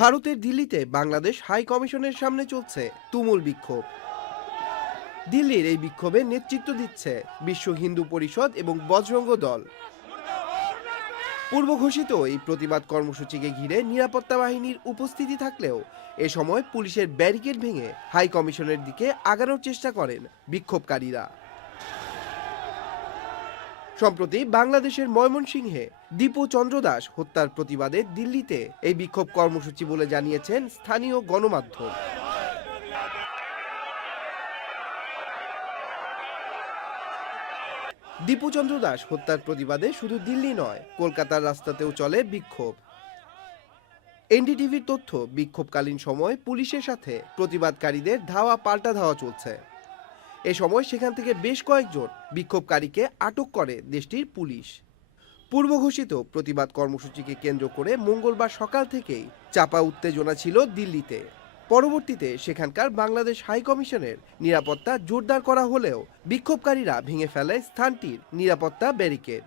ভারতের দিল্লিতে বাংলাদেশ হাই কমিশনের সামনে চলছে তুমুল বিক্ষোভ। দিল্লির এই বিক্ষোভে নেতৃত্ব দিচ্ছে বিশ্ব হিন্দু পরিষদ এবং বজরঙ্গ দল। পূর্ব ঘোষিত এই প্রতিবাদ কর্মসূচিকে ঘিরে নিরাপত্তা বাহিনীর উপস্থিতি থাকলেও এ সময় পুলিশের ব্যারিকেড ভেঙে হাই কমিশনের দিকে আগানোর চেষ্টা করেন বিক্ষোভকারীরা। সম্প্রতি বাংলাদেশের ময়মনসিংহে দীপু চন্দ্র দাস হত্যার প্রতিবাদে দিল্লিতে এই বিক্ষোভ কর্মসূচি বলে জানিয়েছেন স্থানীয় গণমাধ্যম। দীপু চন্দ্র দাস হত্যার প্রতিবাদে শুধু দিল্লি নয়, কলকাতার রাস্তাতেও চলে বিক্ষোভ। এনডিটিভির তথ্য, বিক্ষোভকালীন সময় পুলিশের সাথে প্রতিবাদকারীদের ধাওয়া পাল্টা ধাওয়া চলছে। এ সময় সেখান থেকে বেশ কয়েকজন বিক্ষোভকারীকে আটক করে দেশটির পুলিশ। পূর্ব ঘোষিত প্রতিবাদ কর্মসূচিকে কেন্দ্র করে মঙ্গলবার সকাল থেকেই চাপা উত্তেজনা ছিল দিল্লিতে। পরবর্তীতে সেখানকার বাংলাদেশ হাই কমিশনের নিরাপত্তা জোরদার করা হলেও বিক্ষোভকারীরা ভেঙে ফেলে স্থানটির নিরাপত্তা ব্যারিকেড।